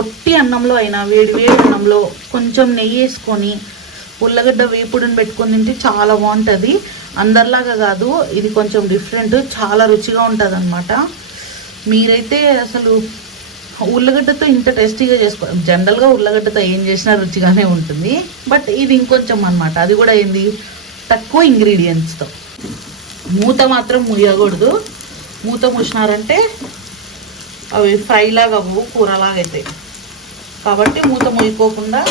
ఒట్టి అన్నంలో అయినా వేడి వేడి అన్నంలో కొంచెం నెయ్యి వేసుకొని ఉల్లగడ్డ వేపుడుని పెట్టుకొని తింటే చాలా బాగుంటుంది. అందరిలాగా కాదు, ఇది కొంచెం డిఫరెంట్, చాలా రుచిగా ఉంటుంది అనమాట. మీరైతే అసలు ఉల్లగడ్డతో ఇంత టేస్టీగా చేసుకో. జనరల్గా ఉల్లగడ్డతో ఏం చేసినా రుచిగానే ఉంటుంది, బట్ ఇది ఇంకొంచెం అనమాట. అది కూడా ఏంది, తక్కువ ఇంగ్రీడియంట్స్తో. మూత మాత్రం ముయ్యకూడదు. మూత మూసినారంటే అవి ఫ్రైలాగా అవ్వవు, కూరలాగా అవుతాయి. కాబట్టి మూత ముయ్యకోకుండా.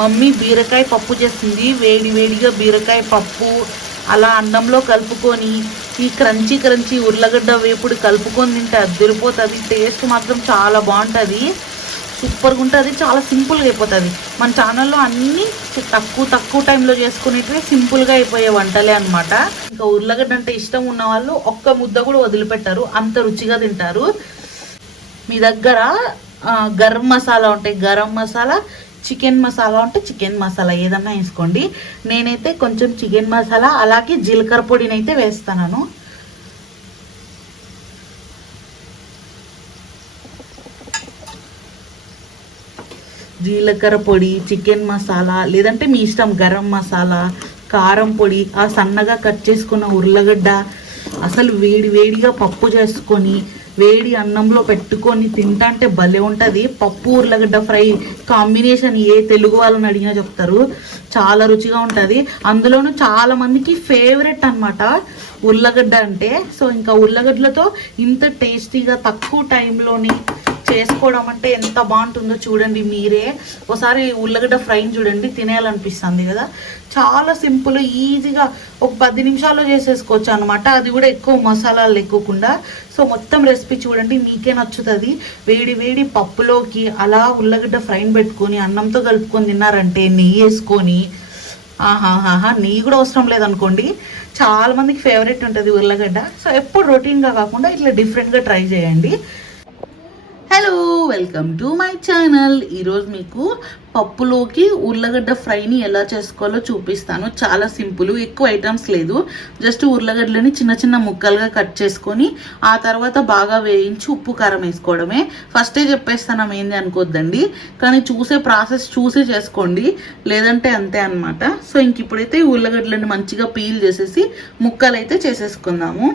మమ్మీ బీరకాయ పప్పు చేస్తుంది. వేడి వేడిగా బీరకాయ పప్పు అలా అన్నంలో కలుపుకొని ఈ క్రంచీ క్రంచీ ఉర్లగడ్డ వేపుడు కలుపుకొని తింటే అదిరిపోతుంది. టేస్ట్ మాత్రం చాలా బాగుంటుంది, సూపర్గా ఉంటుంది. చాలా సింపుల్గా అయిపోతుంది. మన ఛానల్లో అన్నీ తక్కువ టైంలో చేసుకునేటివి సింపుల్గా అయిపోయే వంటలే అనమాట. ఇంకా ఉర్లగడ్డ అంటే ఇష్టం ఉన్న వాళ్ళు ఒక్క ముద్ద కూడా వదిలిపెట్టారు, అంత రుచిగా తింటారు. మీ దగ్గర గరం మసాలా ఉంటాయి, గరం మసాలా, చికెన్ మసాలా ఉంటే చికెన్ మసాలా ఏదన్నా వేసుకోండి. నేనైతే కొంచెం చికెన్ మసాలా అలాగే జీలకర్ర పొడిని అయితే వేస్తాను. జీలకర్ర పొడి, చికెన్ మసాలా, లేదంటే మీ ఇష్టం గరం మసాలా, కారం పొడి, ఆ సన్నగా కట్ చేసుకున్న ఉర్లగడ్డ. అసలు వేడి వేడిగా పప్పు చేసుకొని వేడి అన్నంలో పెట్టుకొని తింటే భలే ఉంటుంది. పప్పు ఉర్లగడ్డ ఫ్రై కాంబినేషన్ ఏ తెలుగు వాళ్ళని అడిగినా చెప్తారు, చాలా రుచిగా ఉంటుంది. అందులోనూ చాలా మందికి ఫేవరెట్ అనమాట ఉర్లగడ్డ అంటే. సో ఇంకా ఉర్లగడ్డలతో ఇంత టేస్టీగా తక్కువ టైంలోని చేసుకోవడం అంటే ఎంత బాగుంటుందో చూడండి మీరే. ఒకసారి ఉర్లగడ్డ ఫ్రైని చూడండి, తినేయాలనిపిస్తుంది కదా. చాలా సింపుల్, ఈజీగా ఒక 10 నిమిషాల్లో చేసేసుకోవచ్చు అనమాట. అది కూడా ఎక్కువ మసాలాలు లేకోకుండా. సో మొత్తం రెసిపీ చూడండి, మీకే నచ్చుతుంది. వేడి వేడి పప్పులోకి అలా ఉర్లగడ్డ ఫ్రైని పెట్టుకొని అన్నంతో కలుపుకొని తిన్నారంటే, నెయ్యి వేసుకొని, ఆహాహాహా, నెయ్యి కూడా అవసరం లేదనుకోండి. చాలా మందికి ఫేవరెట్ ఉంటుంది ఉర్లగడ్డ. సో ఎప్పుడు రొటీన్గా కాకుండా ఇట్లా డిఫరెంట్గా ట్రై చేయండి. Hello, welcome to my channel. ఈరోజు మీకు పప్పులోకి ఉర్లగడ్డ ఫ్రైని ఎలా చేసుకోవాలో చూపిస్తాను. చాలా సింపుల్, ఎక్కువ ఐటమ్స్ లేదు. జస్ట్ ఉర్లగడ్డలని చిన్న చిన్న ముక్కలుగా కట్ చేసుకొని ఆ తర్వాత బాగా వేయించి ఉప్పు కారం వేసుకోవడమే. ఫస్టే చెప్పేస్తాను ఏంది అనుకోద్దండి, కానీ చూసే ప్రాసెస్ చూసి చేసుకోండి, లేదంటే అంతే అనమాట. సో ఇంక ఇప్పుడైతే ఉర్లగడ్డలని మంచిగా పీల్ చేసేసి ముక్కలు అయితే చేసేసుకుందాము.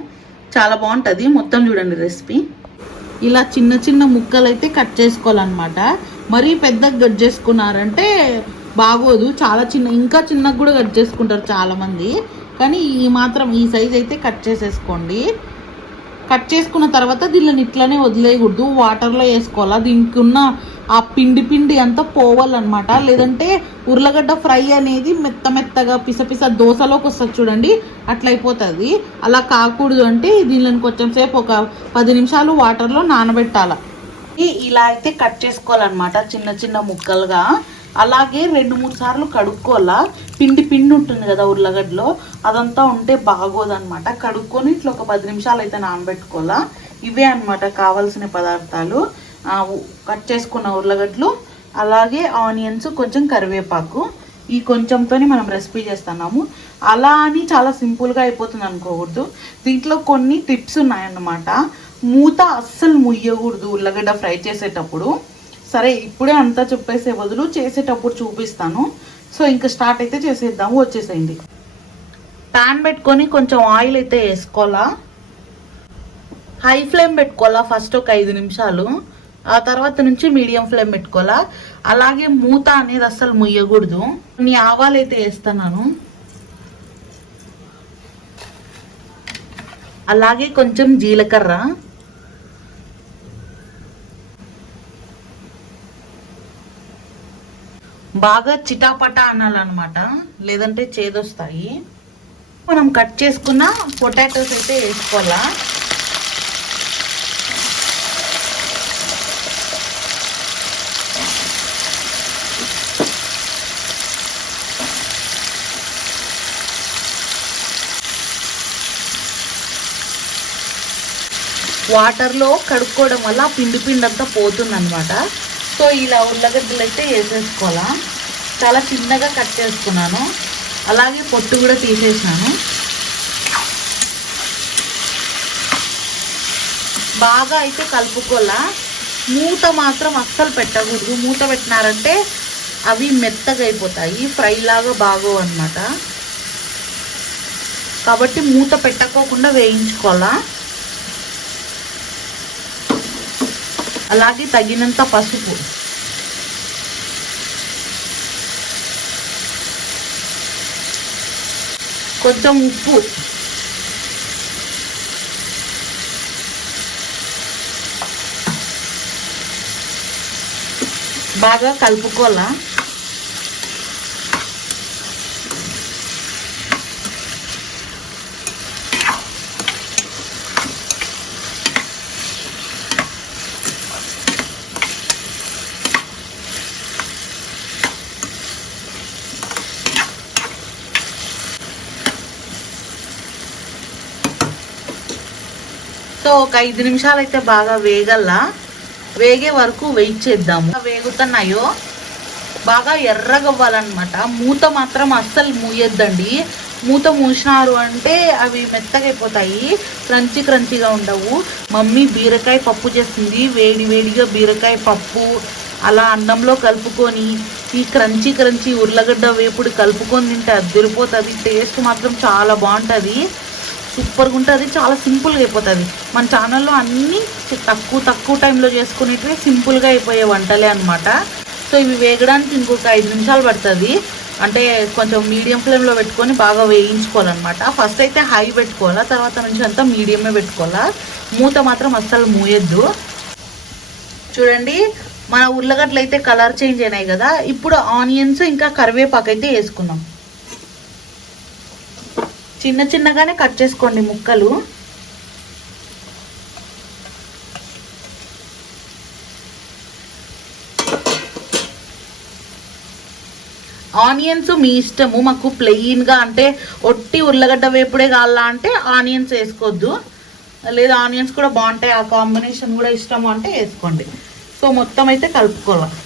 చాలా బాగుంటుంది. మొత్తం చూడండి రెసిపీ. ఇలా చిన్న చిన్న ముక్కలు అయితే కట్ చేసుకోవాలన్నమాట. మరీ పెద్దగా కట్ చేసుకున్నారంటే బాగోదు. చాలా ఇంకా చిన్నగా కూడా కట్ చేసుకుంటారు చాలామంది, కానీ ఈ మాత్రం ఈ సైజ్ అయితే కట్ చేసేసుకోండి. కట్ చేసుకున్న తర్వాత దీనిని ఇట్లానే వదిలేయకూడదు, వాటర్లో వేసుకోవాలా. దీనికి ఉన్న ఆ పిండి అంతా పోవాలన్నమాట. లేదంటే ఉర్లగడ్డ ఫ్రై అనేది మెత్తగా పిసపిస దోశలోకి వస్తుంది చూడండి, అట్లా అయిపోతుంది. అలా కాకూడదు అంటే దీనిని కొంచెం సేపు ఒక 10 నిమిషాలు వాటర్లో నానబెట్టాలి. ఇలా అయితే కట్ చేసుకోవాలన్నమాట చిన్న చిన్న ముక్కలుగా. అలాగే 2-3 సార్లు కడుక్కోవాలా. పిండి ఉంటుంది కదా ఉర్లగడ్డలో, అదంతా ఉంటే బాగోదన్నమాట. కడుక్కొని ఇట్లా ఒక 10 నిమిషాలు అయితే నానబెట్టుకోవాలా. ఇవే అన్నమాట కావాల్సిన పదార్థాలు. కట్ చేసుకున్న ఉర్లగడ్డలు, అలాగే ఆనియన్స్, కొంచెం కరివేపాకు. ఈ కొంచెంతోని మనం రెసిపీ చేస్తున్నాము. అలా అని చాలా సింపుల్గా అయిపోతుంది అనుకోకూడదు. దీంట్లో కొన్ని టిప్స్ ఉన్నాయన్నమాట. మూత అస్సలు ముయ్యకూడదు ఉర్లగడ్డ ఫ్రై చేసేటప్పుడు. సరే, ఇప్పుడే అంతా చెప్పేసే బదులు చేసేటప్పుడు చూపిస్తాను. సో ఇంకా స్టార్ట్ అయితే చేసేద్దాము, వచ్చేసేయండి. ప్యాన్ పెట్టుకొని కొంచెం ఆయిల్ అయితే వేసుకోవాలా. హై ఫ్లేమ్ పెట్టుకోవాలా ఫస్ట్ ఒక 5 నిమిషాలు. ఆ తర్వాత నుంచి మీడియం ఫ్లేమ్ పెట్టుకోవాలా. అలాగే మూత అనేది అస్సలు ముయ్యకూడదు. కొన్ని ఆవాలు అయితే వేస్తున్నాను, అలాగే కొంచెం జీలకర్ర, బాగా చిటాపటా అనాలన్నమాట, లేదంటే చేదొస్తాయి. మనం కట్ చేసుకున్న పొటాటోస్ అయితే వేసుకోవాలా. వాటర్లో కడుక్కోవడం వల్ల పిండి అంతా పోతుంది అనమాట. సో ఇలా ఉర్లగడ్డలు అయితే వేసేసుకోవాలా. చాలా చిన్నగా కట్ చేసుకున్నాను, అలాగే పొట్టు కూడా తీసేసినాను. బాగా అయితే కలుపుకోవాలా. మూత మాత్రం అస్సలు పెట్టకూడదు. మూత పెట్టినారంటే అవి మెత్తగా అయిపోతాయి, ఫ్రై లాగా బాగోవు అనమాట. కాబట్టి మూత పెట్టకోకుండా వేయించుకోవాలా. అలాగే తగినంత పసుపు, కొంచెం ఉప్పు, బాగా కలుపుకోవాలా. సో ఒక 5 నిమిషాలు అయితే బాగా వేగల్లా. వేగే వరకు వెయిట్ చేద్దాము. వేగుతున్నాయో బాగా ఎర్రగవ్వాలన్నమాట. మూత మాత్రం అస్సలు మూయొద్దండి. మూత మూసినారు అంటే అవి మెత్తగా అయిపోతాయి, క్రంచీగా ఉండవు. మమ్మీ బీరకాయ పప్పు చేస్తుంది, వేడి వేడిగా బీరకాయ పప్పు అలా అన్నంలో కలుపుకొని ఈ క్రంచీ ఉర్లగడ్డ వేపుడు కలుపుకొని తింటే అదిరిపోతుంది. టేస్ట్ మాత్రం చాలా బాగుంటుంది, సూపర్గా ఉంటుంది. చాలా సింపుల్గా అయిపోతుంది. మన ఛానల్లో అన్నీ తక్కువ టైంలో చేసుకునేటివి సింపుల్గా అయిపోయే వంటలే అనమాట. సో ఇవి వేగడానికి ఇంకొక 5 నిమిషాలు పడుతుంది. అంటే కొంచెం మీడియం ఫ్లేమ్లో పెట్టుకొని బాగా వేయించుకోవాలన్నమాట. ఫస్ట్ అయితే హై పెట్టుకోవాలా, తర్వాత నుంచి అంతా మీడియమే పెట్టుకోవాలా. మూత మాత్రం అస్సలు మూయొద్దు. చూడండి, మన ఉర్లగడ్డలు అయితే కలర్ చేంజ్ అయినాయి కదా. ఇప్పుడు ఆనియన్స్ ఇంకా కరివేపాకు అయితే వేసుకుందాం. చిన్నగానే కట్ చేసుకోండి ముక్కలు. ఆనియన్స్ మీ ఇష్టము. మాకు ప్లెయిన్గా అంటే ఒట్టి ఉర్లగడ్డ వేపుడే కావాలా అంటే ఆనియన్స్ వేసుకోవద్దు, లేదా ఆనియన్స్ కూడా బాగుంటాయి, ఆ కాంబినేషన్ కూడా ఇష్టము అంటే వేసుకోండి. సో మొత్తం అయితే కలుపుకోవాలి.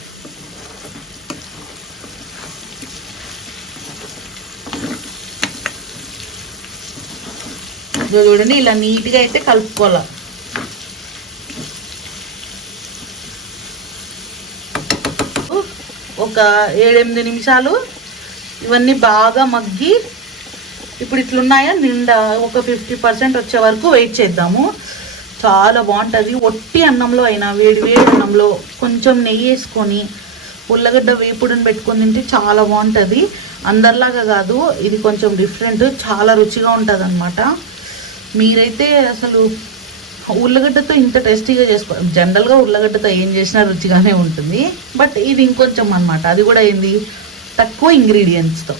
చూడండి, ఇలా నీట్గా అయితే కలుపుకోవాలి. ఒక 7-8 నిమిషాలు ఇవన్నీ బాగా మగ్గి ఇప్పుడు ఇట్లున్నాయా నిండా ఒక 50% వచ్చే వరకు వెయిట్ చేద్దాము. చాలా బాగుంటుంది. ఒట్టి అన్నంలో అయినా వేడి అన్నంలో కొంచెం నెయ్యి వేసుకొని ఉల్లగడ్డ వేపుడుని పెట్టుకొని తింటే చాలా బాగుంటుంది. అందరిలాగా కాదు, ఇది కొంచెం డిఫరెంట్, చాలా రుచిగా ఉంటుంది అనమాట. మీరైతే అసలు ఉల్లగడ్డతో ఇంత టేస్టీగా చేసుకో. జనరల్గా ఉల్లగడ్డతో ఏం చేసినా రుచిగానే ఉంటుంది, బట్ ఇది ఇంకొంచెం అనమాట. అది కూడా ఏంది, తక్కువ ఇంగ్రీడియంట్స్తో.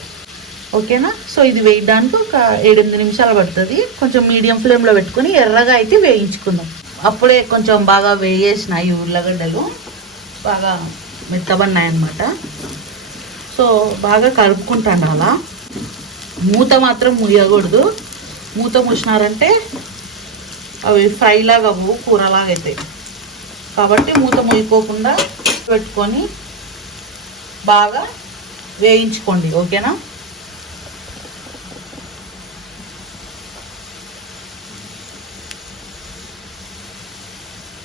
ఓకేనా? సో ఇది వేయడానికి ఒక 7-8 నిమిషాలు పడుతుంది. కొంచెం మీడియం ఫ్లేమ్లో పెట్టుకొని ఎర్రగా అయితే వేయించుకుందాం. అప్పుడే కొంచెం బాగా వేయేసినాయి ఉల్లగడ్డలు, బాగా మెత్తబడినాయి అన్నమాట. సో బాగా కలుపుకుంటాను. అలా మూత మాత్రం ముయ్యకూడదు. మూత మూసినారంటే అవి ఫ్రైలాగా అవ్వవు, కూరలాగా అవుతాయి. కాబట్టి మూత ముయ్యకోకుండా పెట్టుకొని బాగా వేయించుకోండి. ఓకేనా?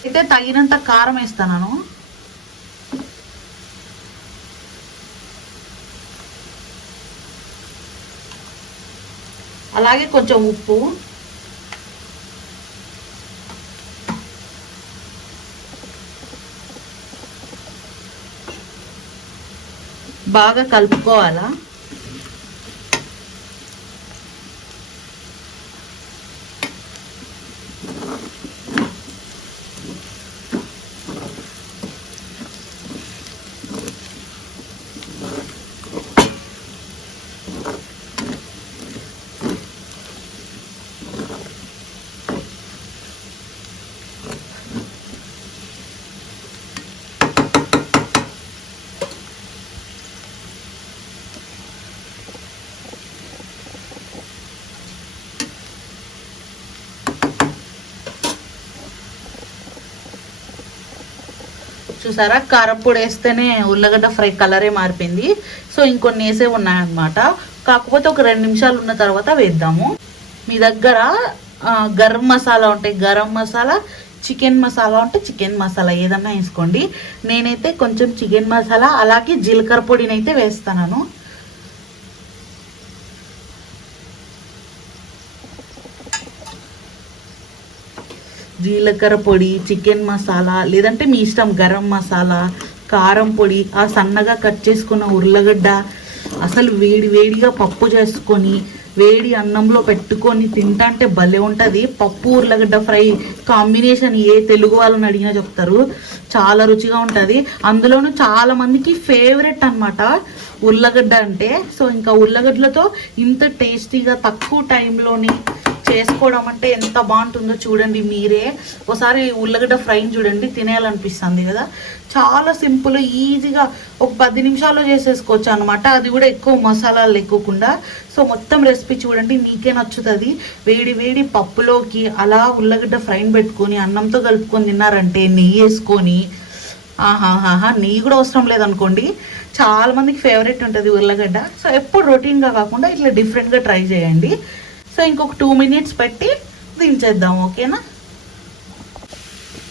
అయితే తగినంత కారం వేస్తాను. అలాగే కొంచెం ఉప్పు, బాగా కలుపుకోవాలా. చూసారా, కారప్పొడి వేస్తేనే ఉల్లగడ్డ ఫ్రై కలరే మారిపోయింది. సో ఇంకొన్ని వేసే ఉన్నాయన్నమాట. కాకపోతే ఒక 2 నిమిషాలు ఉన్న తర్వాత వేద్దాము. మీ దగ్గర గరం మసాలా ఉంటాయి, గరం మసాలా చికెన్ మసాలా ఉంటే చికెన్ మసాలా ఏదన్నా వేసుకోండి. నేనైతే కొంచెం చికెన్ మసాలా అలాగే జీలకర్ర పొడిని అయితే వేస్తాను. జీలకర్ర పొడి, చికెన్ మసాలా లేదంటే మీ ఇష్టం గరం మసాలా, కారం పొడి, ఆ సన్నగా కట్ చేసుకున్న ఉర్లగడ్డ, అసలు వేడి వేడిగా పప్పు చేసుకొని వేడి అన్నంలో పెట్టుకొని తింటంటే భలే ఉంటుంది. పప్పు ఉర్లగడ్డ ఫ్రై కాంబినేషన్ ఏ తెలుగు వాళ్ళని అడిగినా చెప్తారు, చాలా రుచిగా ఉంటుంది. అందులోనూ చాలా మందికి ఫేవరెట్ అనమాట ఉర్లగడ్డ అంటే. సో ఇంకా ఉర్లగడ్డలతో ఇంత టేస్టీగా తక్కువ టైంలోని చేసుకోవడం అంటే ఎంత బాగుంటుందో చూడండి మీరే. ఒకసారి ఉల్లగడ్డ ఫ్రైని చూడండి, తినేయాలనిపిస్తుంది కదా. చాలా సింపుల్, ఈజీగా ఒక 10 నిమిషాల్లో చేసేసుకోవచ్చు అనమాట. అది కూడా ఎక్కువ మసాలాలు లేకోకుండా. సో మొత్తం రెసిపీ చూడండి, మీకే నచ్చుతుంది. వేడి వేడి పప్పులోకి అలా ఉల్లగడ్డ ఫ్రైని పెట్టుకొని అన్నంతో కలుపుకొని తిన్నారంటే, నెయ్యి వేసుకొని, ఆహాహా, నెయ్యి కూడా అవసరం లేదనుకోండి. చాలా మందికి ఫేవరెట్ ఉంటుంది ఉల్లగడ్డ. సో ఎప్పుడు రొటీన్గా కాకుండా ఇట్లా డిఫరెంట్గా ట్రై చేయండి. సో ఇంకొక 2 మినిట్స్ పెట్టి దించేద్దాం, ఓకేనా.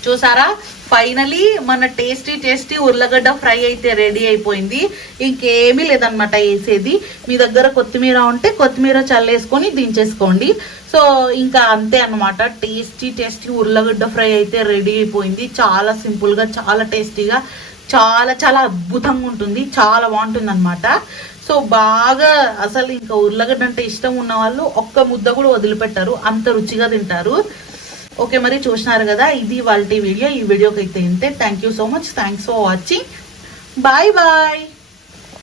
చూసారా, ఫైనలీ మన టేస్టీ ఉర్లగడ్డ ఫ్రై అయితే రెడీ అయిపోయింది. ఇంకేమీ లేదనమాట వేసేది. మీ దగ్గర కొత్తిమీర ఉంటే కొత్తిమీర చల్లేసుకొని దించేసుకోండి. సో ఇంకా అంతే అనమాట. టేస్టీ ఉర్లగడ్డ ఫ్రై అయితే రెడీ అయిపోయింది. చాలా సింపుల్గా, చాలా టేస్టీగా, చాలా అద్భుతంగా ఉంటుంది. చాలా బాగుంటుంది అనమాట. సో బాగా అసలు ఇంకా ఉర్లగడ్డ అంటే ఇష్టం ఉన్న వాళ్ళు ఒక్క ముద్ద కూడా వదిలిపెట్టారు, అంత రుచిగా తింటారు. ఓకే, మరి చూసినారు కదా, ఇది వాళ్ళ వీడియో. ఈ వీడియోకి అయితే ఇంతే. Thank you so much. Thanks for watching. Bye bye.